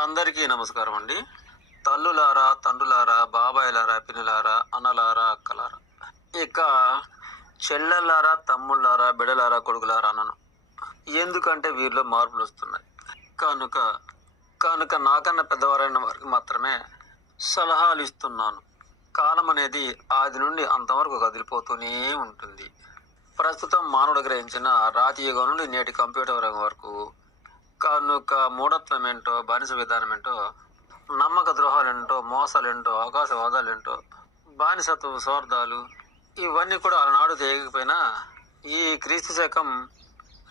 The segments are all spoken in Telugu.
అందరికీ నమస్కారం అండి. తల్లులారా, తండ్రులారా, బాబాయిలారా, పిన్నులారా, అన్నలారా, అక్కలారా, ఇక చెల్లెల్లారా, తమ్ముళ్ళారా, బిడలారా, కొడుకులారా అన్నను. ఎందుకంటే వీరిలో మార్పులు వస్తున్నాయి కనుక కనుక నాకన్నా పెద్దవారైన వారికి మాత్రమే సలహాలు ఇస్తున్నాను. కాలం అనేది ఆది నుండి అంతవరకు కదిలిపోతూనే ఉంటుంది. ప్రస్తుతం మానవుడు గ్రహించిన రాతి యుగం నుండి నేటి కంప్యూటర్ రంగం వరకు కనుక మూఢత్వం ఏంటో, బానిస విధానం ఏంటో, నమ్మక ద్రోహాలేంటో, మోసాలేంటో, అవకాశవాదాలేంటో, బానిసత్వ స్వార్థాలు ఇవన్నీ కూడా ఆనాడు తెలియకపోయినా ఈ క్రీస్తు శకం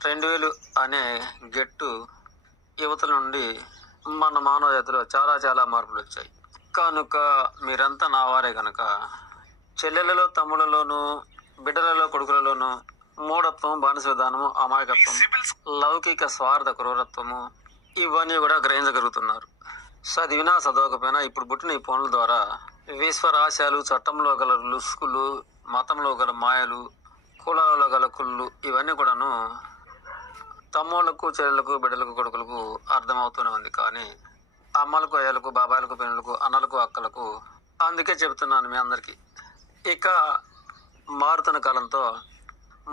2000 అనే గెట్టు యువతల నుండి మన మానవ జాతిలో చాలా చాలా మార్పులు వచ్చాయి. కనుక మీరంతా నా వారే కనుక చెల్లెలలో, తమ్ముళ్ళలోను, బిడ్డలలో, కొడుకులలోను మూఢత్వం, బానిస విధానము, అమాయకత్వం, లౌకిక స్వార్థ క్రూరత్వము ఇవన్నీ కూడా గ్రహించగలుగుతున్నారు. చదివినా చదవకపోయినా ఇప్పుడు పుట్టిన ఈ ఫోన్ల ద్వారా విశ్వరాశాలు, చట్టంలో గల లుసుకులు, మతంలో గల మాయలు, కులాలలో గల కుళ్ళు ఇవన్నీ కూడాను తమ్ముళ్లకు, చెల్లెలకు, బిడ్డలకు, కొడుకులకు అర్థమవుతూనే ఉంది. కానీ అమ్మలకు, అయ్యలకు, బాబాయిలకు, పిన్నులకు, అన్నలకు, అక్కలకు అందుకే చెబుతున్నాను మీ అందరికీ. ఇక మారుతున్న కాలంతో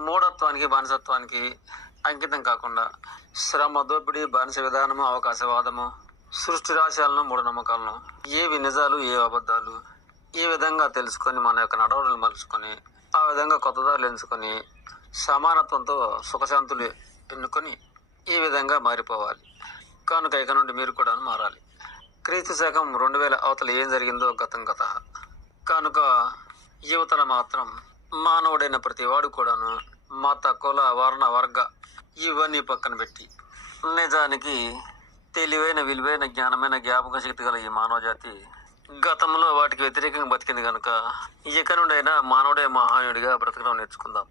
మూఢత్వానికి, బానిసత్వానికి అంకితం కాకుండా శ్రమ దోపిడీ, బానిస విధానము, అవకాశవాదము, సృష్టి రాశాలను, మూఢనమ్మకాలను, ఏవి నిజాలు, ఏ అబద్ధాలు ఈ విధంగా తెలుసుకొని మన యొక్క నడవడులు మలుచుకొని ఆ విధంగా కొత్త దారులు ఎంచుకొని సమానత్వంతో సుఖశాంతులు ఎన్నుకొని ఈ విధంగా మారిపోవాలి. కనుక ఇక నుండి మీరు కూడా మారాలి. క్రీస్తు శకం 2000 అవతల ఏం జరిగిందో గతం గత. కనుక యువతల మాత్రం మానవుడైన ప్రతి వాడు కూడాను మత, కుల, వర్ణ, వర్గ ఇవన్నీ పక్కన పెట్టి నిజానికి తెలివైన, విలువైన, జ్ఞానమైన, జ్ఞాపక శక్తి గల ఈ మానవ జాతి గతంలో వాటికి వ్యతిరేకంగా బతికింది కనుక ఇక నుండైనా మానవుడే మహానుడిగా బ్రతకడం నేర్చుకుందాం.